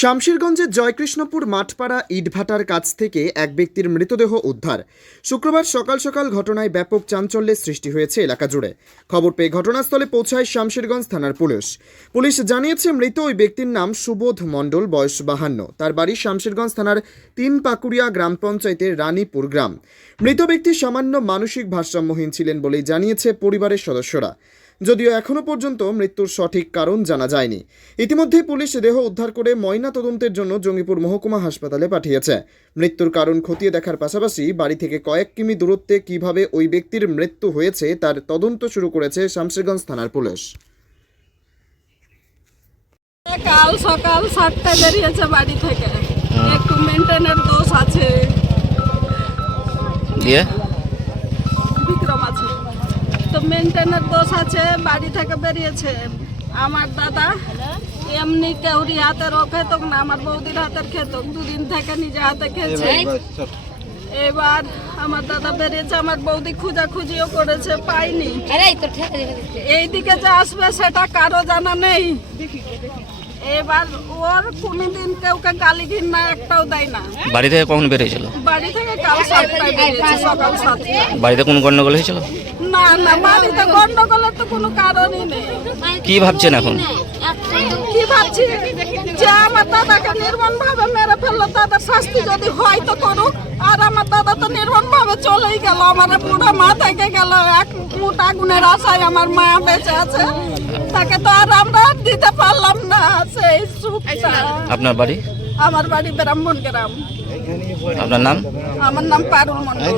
শামশেরগঞ্জের জয়কৃষ্ণপুর মাঠপাড়া ইটভাটার কাছ থেকে এক ব্যক্তির মৃতদেহ উদ্ধার। শুক্রবার সকাল সকাল ঘটনায় ব্যাপক চাঞ্চল্যের সৃষ্টি হয়েছে এলাকা জুড়ে। খবর পেয়ে ঘটনাস্থলে পৌঁছায় শামশেরগঞ্জ থানার পুলিশ। পুলিশ জানিয়েছে, মৃত ওই ব্যক্তির নাম সুবোধ মণ্ডল, বয়স বাহান্ন। তার বাড়ি শামশেরগঞ্জ থানার তিন পাকুড়িয়া গ্রাম পঞ্চায়েতের রানীপুর গ্রাম। মৃত ব্যক্তি সামান্য মানসিক ভারসাম্যহীন ছিলেন বলেই জানিয়েছে পরিবারের সদস্যরা। যদিও এখনও পর্যন্ত মৃত্যুর সঠিক কারণ জানা যায়নি। ইতিমধ্যেই পুলিশ দেহ উদ্ধার করে ময়না তদন্তের জন্য জঙ্গিপুর মহকুমা হাসপাতালে পাঠিয়েছে। মৃত্যুর কারণ খতিয়ে দেখার পাশাপাশি বাড়ি থেকে কয়েক কিমি দূরত্বে কীভাবে ওই ব্যক্তির মৃত্যু হয়েছে তার তদন্ত শুরু করেছে শামশেরগঞ্জ থানার পুলিশ। কাল সকাল সাতটায় বেরিয়েছে বাড়ি থেকে। একটু মেনটেনের দোষ আছে। দিয়ে? মেনটেনের দোষ আছে বাড়ি থেকে বেরিয়েছে। আমার দাদা এমনি কেউরি হাতের ও খেত না আমার বৌদির হাতের খেত দুদিন থেকে নিজে হাতে খেয়েছে। এবার আমার দাদা বেরিয়েছে আমার বৌদি খুঁজাখুঁজিও করেছে পাইনি। এইদিকে যে আসবে সেটা কারও জানা নেই। এবার ওর কোনোদিন কেউকে গালি ঘিন্না একটাও দেয় না। বাড়ি থেকে কখন বেরিয়েছিল? বাড়ি থেকে কাল সাতটায় বেরিয়েছে সকাল সাতটায়। বাড়িতে কোনো গন্ডগোল হয়েছিল? না না বাড়িতে গন্ডগোলের তো কোনো কারণই নেই। কি ভাবছেন এখন? কি ভাবছি? যে আমার দাদাকে নির্মম ভাবে মেরে ফেলল তাদের শাস্তি যদি হয় তো করুক। আর আমার দাদা তো নির্মম ভাবে চলেই গেল আমার বুড়ো মা থেকে গেল এক মুঠ আগুনের আশায় আমার মা বেঁচে আছে। তাকে তো আর আমরা দিতে পারলাম না। সেই সুখটা আপনার বাড়ি? আমার বাড়ি ব্রাহ্মণ গ্রাম আপনার নাম? আমার নাম পারুল মন্ডল